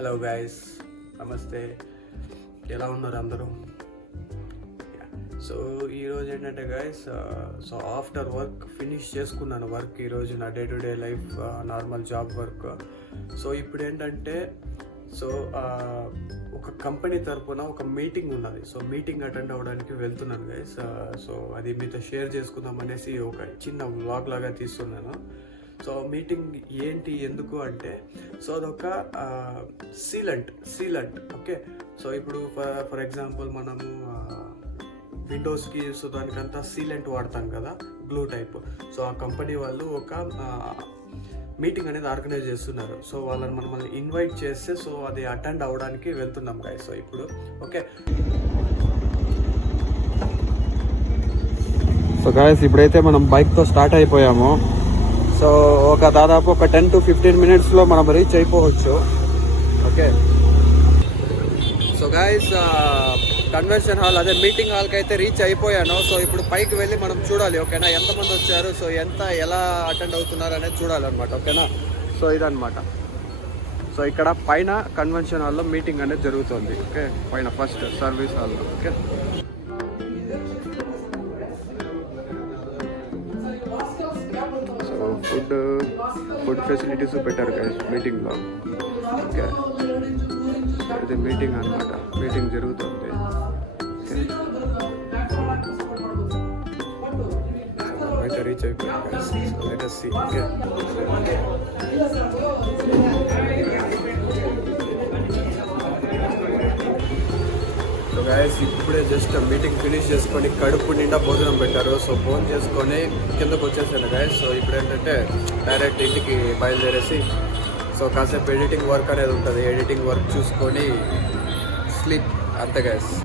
Hello guys, నమస్తే. ఎలా ఉన్నారు అందరూ? సో ఈరోజు ఏంటంటే guys, so after work finish చేసుకున్నాను వర్క్ ఈరోజు, నా day to day life normal job work. So ఇప్పుడు ఏంటంటే ఒక కంపెనీ తరపున ఒక మీటింగ్ ఉన్నది. సో మీటింగ్ అటెండ్ అవ్వడానికి వెళ్తున్నాను గైస్. సో అది మీతో షేర్ చేసుకుందాం అనేసి ఒక చిన్న వ్లాగ్ లాగా తీస్తున్నాను. సో మీటింగ్ ఏంటి, ఎందుకు అంటే, సో అదొక సీలంట్. ఓకే, సో ఇప్పుడు ఫర్ ఎగ్జాంపుల్ మనము విండోస్కి సో దానికంతా సీలెంట్ వాడతాం కదా, గ్లూ టైప్. సో ఆ కంపెనీ వాళ్ళు ఒక మీటింగ్ అనేది ఆర్గనైజ్ చేస్తున్నారు. సో వాళ్ళని మనల్ని ఇన్వైట్ చేస్తే సో అది అటెండ్ అవ్వడానికి వెళ్తున్నాం గాయస్. సో ఇప్పుడు ఓకే, సో గాయస్ ఇప్పుడైతే మనం బైక్తో స్టార్ట్ అయిపోయాము. సో దాదాపు ఒక 10 to 15 minutesలో మనం రీచ్ అయిపోవచ్చు. Okay, so guys convention hall, అదే మీటింగ్ హాల్కి అయితే రీచ్ అయిపోయాను. సో ఇప్పుడు పైకి వెళ్ళి మనం చూడాలి, ఓకేనా, ఎంతమంది వచ్చారు, సో ఎలా అటెండ్ అవుతున్నారు అనేది చూడాలన్నమాట. ఓకేనా, సో ఇదన్నమాట. సో ఇక్కడ పైన కన్వెన్షన్ హాల్లో మీటింగ్ అనేది జరుగుతుంది. ఓకే, పైన ఫస్ట్ సర్వీస్ హాల్లో. ఓకే, సో ఫుడ్ ఫెసిలిటీస్ పెట్టారు గైస్ మీటింగ్లో. ఓకే, ఇది మీటింగ్ అనమాట, మీటింగ్ జరుగుతుంది. అయితే రీచ్ అయిపోయింది guys. So let us see. Okay, so guys ఇప్పుడే జస్ట్ మీటింగ్ ఫినిష్ చేసుకొని కడుపు నిండా భోజనం పెట్టారు. సో భోజనం చేసుకొని కిందకు వచ్చేసాను గైస్. సో ఇప్పుడు ఏంటంటే డైరెక్ట్ ఇంటికి బయలుదేరేసి సో కాసేపు ఎడిటింగ్ వర్క్ అనేది ఉంటుంది, ఎడిటింగ్ వర్క్ చూసుకొని స్లీప్, అంతే గైస్.